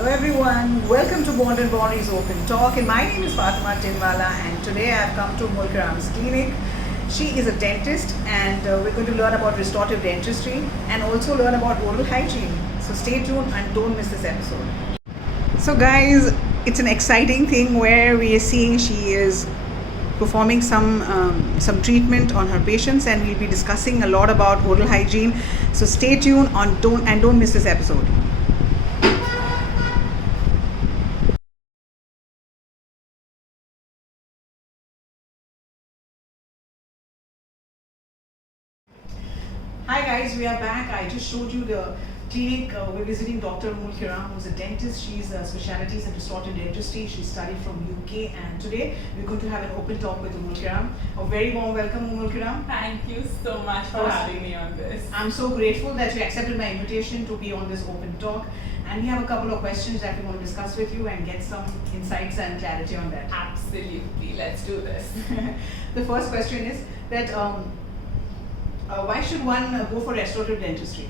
Hello everyone, welcome to Bond and Boundaries Open Talk, and my name is Fatima Tinwala, and today I have come to UMMUL Kiram's clinic. She is a dentist, and we're going to learn about restorative dentistry and also learn about oral hygiene. So stay tuned and don't miss this episode. So guys, it's an exciting thing where we are seeing she is performing some treatment on her patients, and we'll be discussing a lot about oral hygiene. So stay tuned on don't miss this episode. Hi guys, we are back. I just showed you the clinic. We're visiting Dr. UMMUL Kiram, who's a dentist. She's a specialties in restorative dentistry. She studied from UK, and today we're going to have an open talk with UMMUL Kiram. A very warm welcome, UMMUL Kiram. Thank you so much for having me on this. I'm so grateful that you accepted my invitation to be on this open talk, and we have a couple of questions that we want to discuss with you and get some insights and clarity on that. Absolutely, let's do this. The first question is that why should one go for restorative dentistry?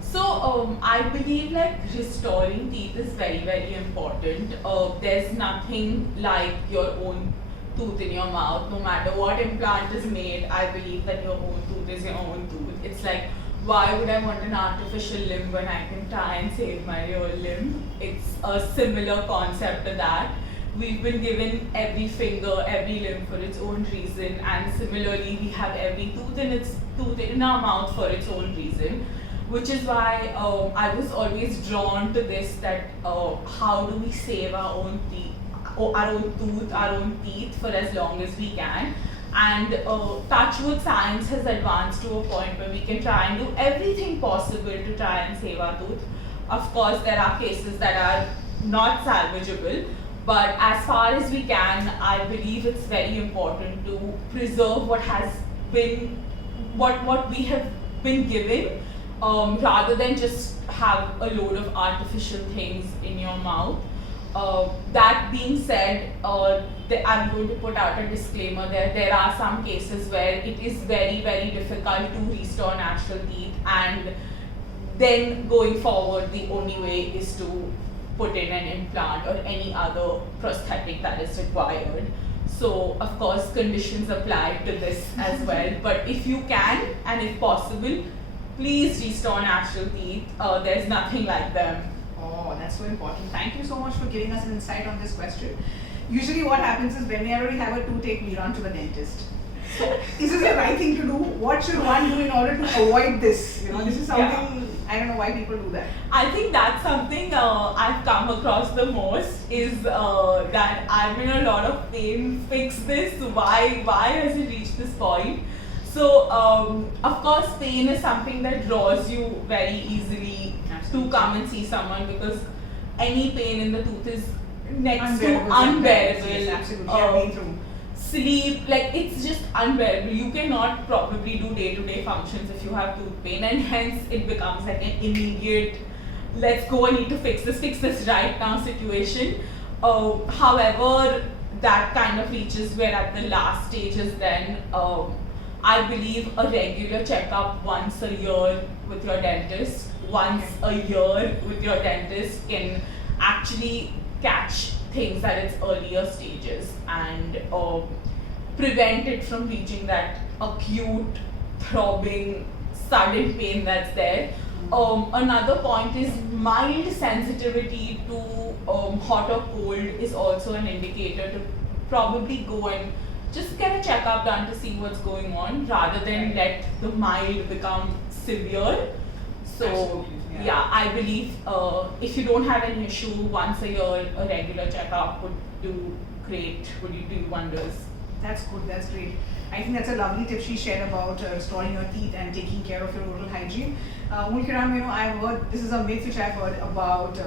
So I believe like restoring teeth is very, very important. There's nothing like your own tooth in your mouth. No matter what implant is made, I believe that your own tooth is your own tooth. It's like, why would I want an artificial limb when I can try and save my real limb? It's a similar concept to that. We've been given every finger, every limb for its own reason, and similarly we have every tooth in our mouth for its own reason, which is why I was always drawn to this, that how do we save our own teeth, our own teeth for as long as we can. And touchwood, science has advanced to a point where we can try and do everything possible to try and save our tooth. Of course, there are cases that are not salvageable, but as far as we can, I believe it's very important to preserve what has been, what we have been given, rather than just have a load of artificial things in your mouth. That being said, I'm going to put out a disclaimer there. There are some cases where it is very, very difficult to restore natural teeth, and then going forward, the only way is to put in an implant or any other prosthetic that is required. So of course conditions apply to this as well, but if you can and if possible, please restore natural teeth. There's nothing like them. Oh, that's so important. Thank you so much for giving us an insight on this question. Usually what happens is whenever we have a toothache, we run to the dentist. So is this the right thing to do? What should one do in order to avoid this? This is something, I don't know why people do that. I think that's something I've come across the most, is that I'm in a lot of pain, fix this, why has it reached this point? So of course pain is something that draws you very easily to come and see someone, because any pain in the tooth is next to unbearable. Yes, absolutely. I've been through. Sleep, like it's just unbearable. You cannot probably do day-to-day functions if you have tooth pain, and hence it becomes like an immediate, let's go, I need to fix this right now situation. However, that kind of reaches where at the last stages then I believe a regular checkup once a year with your dentist, can actually catch things at its earlier stages and prevent it from reaching that acute, throbbing, sudden pain that's there. Another point is mild sensitivity to hot or cold is also an indicator to probably go and just get a checkup done to see what's going on, rather than let the mild become severe. So yeah, I believe if you don't have an issue, once a year a regular checkup would do wonders. That's good, that's great. I think that's a lovely tip she shared about restoring your teeth and taking care of your oral hygiene. UMMUL Kiram, I've heard, this is a myth which I've heard about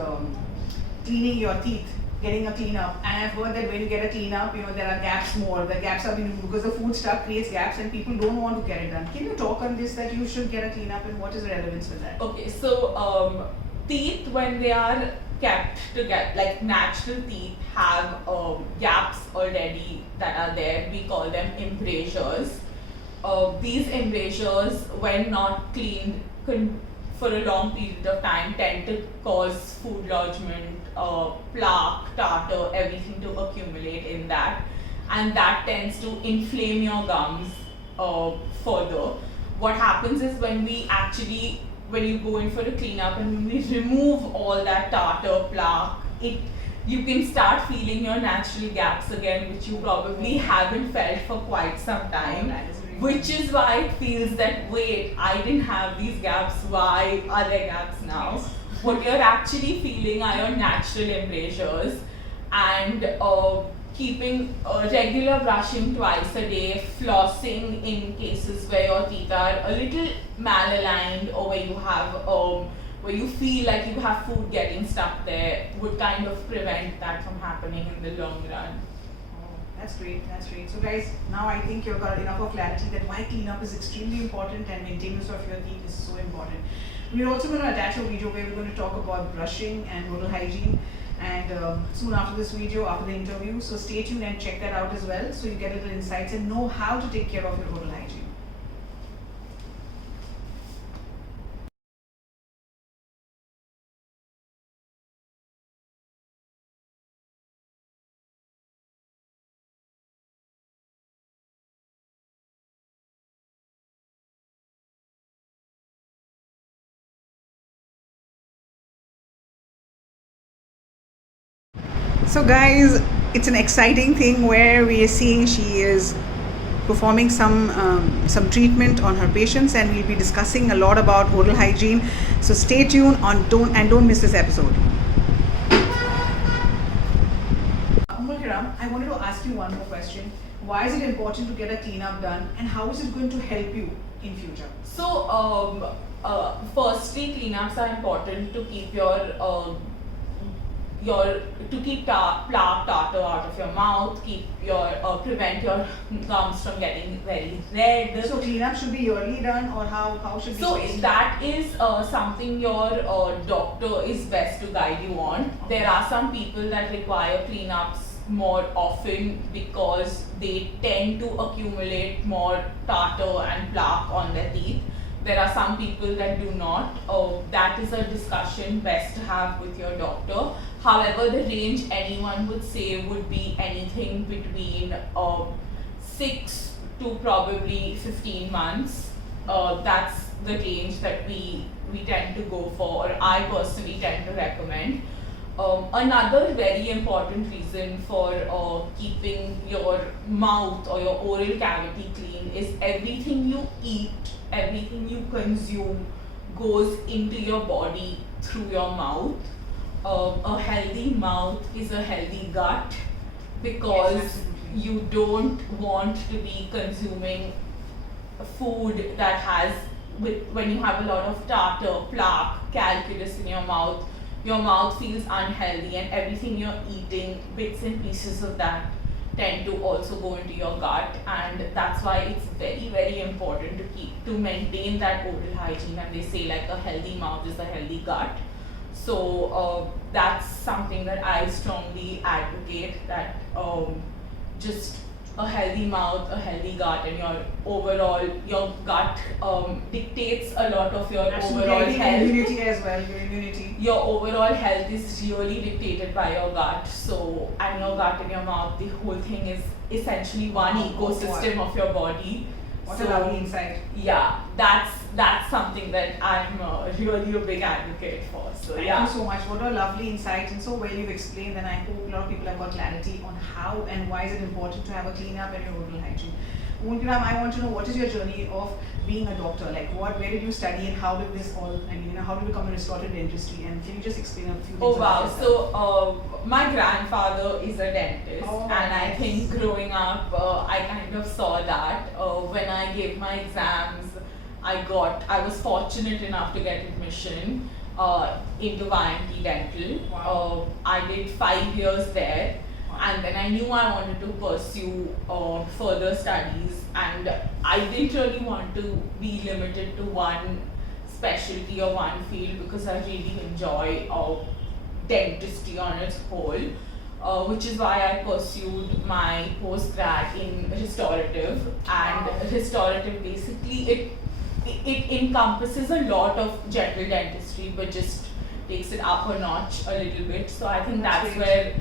cleaning your teeth, getting a clean up, and I've heard that when you get a clean up, there are gaps more. The gaps are being, because the food stuff creates gaps and people don't want to get it done. Can you talk on this, that you should get a clean up, and what is the relevance with that? Okay, so teeth, when they are kept together, like natural teeth have gaps already that are there. We call them embrasures. These embrasures, when not cleaned for a long period of time tend to cause food lodgement, plaque, tartar, everything to accumulate in that, and that tends to inflame your gums further. What happens is when you go in for a cleanup and when we remove all that tartar, plaque, you can start feeling your natural gaps again, which you probably haven't felt for quite some time. Which is why it feels that, wait, I didn't have these gaps, why are there gaps now? Yes. What you're actually feeling are your natural embrasures, and keeping regular brushing twice a day, flossing in cases where your teeth are a little malaligned or where you feel like you have food getting stuck there would kind of prevent that from happening in the long run. That's great, that's great. So guys, now I think you've got enough of clarity that why cleanup is extremely important and maintenance of your teeth is so important. We're also going to attach a video where we're going to talk about brushing and oral hygiene, and soon after this video, after the interview. So stay tuned and check that out as well, so you get a little insights and know how to take care of your oral hygiene. So guys, it's an exciting thing where we are seeing she is performing some treatment on her patients, and we'll be discussing a lot about oral hygiene. So stay tuned don't miss this episode. UMMUL KIRAM, I wanted to ask you one more question. Why is it important to get a cleanup done, and how is it going to help you in future? So, firstly, cleanups are important to keep plaque, tartar out of your mouth, prevent your gums from getting very red. So cleanup should be yearly done, or how should be? So that is something your doctor is best to guide you on. Okay. There are some people that require cleanups more often because they tend to accumulate more tartar and plaque on their teeth. There are some people that do not. That is a discussion best to have with your doctor. However, the range anyone would say would be anything between 6 to probably 15 months. That's the range that we tend to go for, or I personally tend to recommend. Another very important reason for keeping your mouth or your oral cavity clean is everything you eat, everything you consume goes into your body through your mouth. A healthy mouth is a healthy gut, because Yes, absolutely. you don't want to be consuming food that has, when you have a lot of tartar, plaque, calculus in your mouth feels unhealthy, and everything you're eating, bits and pieces of that tend to also go into your gut, and that's why it's very, very important to maintain that oral hygiene. And they say like a healthy mouth is a healthy gut. So that's something that I strongly advocate, that just a healthy mouth, a healthy gut, and your gut dictates a lot of your Absolutely. overall I think health. immunity as well, your immunity. Your overall health is really dictated by your gut. So, and your gut and your mouth, the whole thing is essentially one ecosystem of your body. What So, a lovely insight. yeah, that's something that I'm really a big advocate for. So Thank yeah. you so much. What a lovely insight, and so well you've explained, and I hope a lot of people have got clarity on how and why is it important to have a cleanup and your oral hygiene. UMMUL KIRAM, I want to know, what is your journey of being a doctor? Like where did you study, and how did this all, how did you become a restorative dentistry, and can you just explain a few things? Oh about wow, yourself? so my grandfather is a dentist, Oh, and I nice. think growing up I kind of saw that. When I gave my exams, I was fortunate enough to get admission into YMT Dental. Wow. I did 5 years there, and then I knew I wanted to pursue further studies, and I didn't really want to be limited to one specialty or one field, because I really enjoy dentistry on its whole, which is why I pursued my postgrad in restorative. Wow. And restorative, basically it encompasses a lot of general dentistry, but just takes it up a notch a little bit. So I think that's where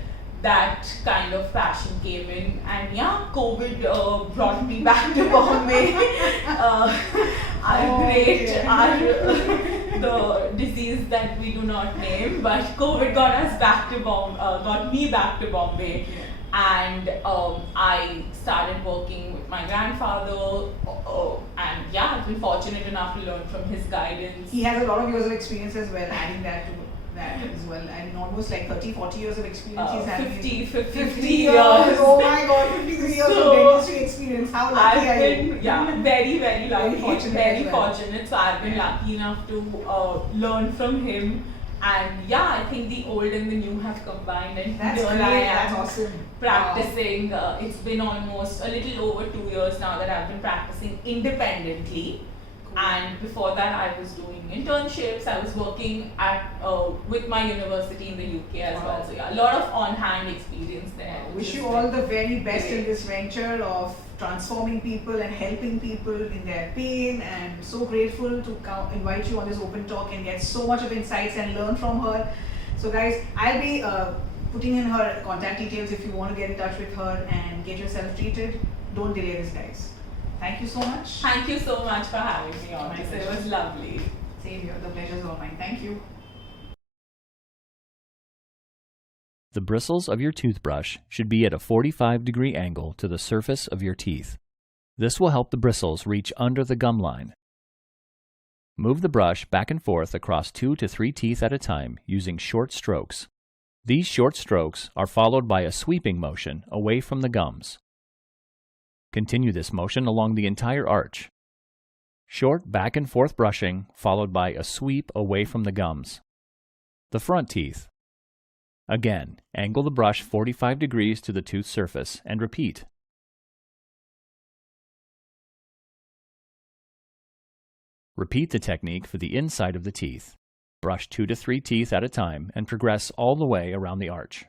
that kind of passion came in. And yeah, COVID brought me back to Bombay. The disease that we do not name, but COVID got me back to Bombay. And I started working with my grandfather, and yeah, I've been fortunate enough to learn from his guidance. He has a lot of years of experience as well, adding that to that as well. I mean, almost like 30-40 years of experience he's having. 50 years. years. Oh my god, 53 years of dentistry experience. How lucky are you? Yeah, very, very lucky. Very Fortunate. So I've been lucky enough to learn from him. And yeah, I think the old and the new have combined, and that's here great. I am That's awesome. practicing. It's been almost a little over 2 years now that I've been practicing independently. Cool. And before that, I was doing internships. I was working at with my university in the UK as well. So yeah, a lot of on-hand experience there. Wish you all the very best in this venture of transforming people and helping people in their pain, and so grateful to invite you on this open talk and get so much of insights and learn from her. So guys, I'll be putting in her contact details if you want to get in touch with her and get yourself treated. Don't delay this, guys. Thank you so much. Thank you so much for having me on this. It was lovely. Same here. The pleasure is all mine. Thank you. The bristles of your toothbrush should be at a 45-degree angle to the surface of your teeth. This will help the bristles reach under the gum line. Move the brush back and forth across 2 to 3 teeth at a time using short strokes. These short strokes are followed by a sweeping motion away from the gums. Continue this motion along the entire arch. Short back and forth brushing followed by a sweep away from the gums. The front teeth. Again, angle the brush 45 degrees to the tooth surface and repeat. Repeat the technique for the inside of the teeth. Brush 2 to 3 teeth at a time and progress all the way around the arch.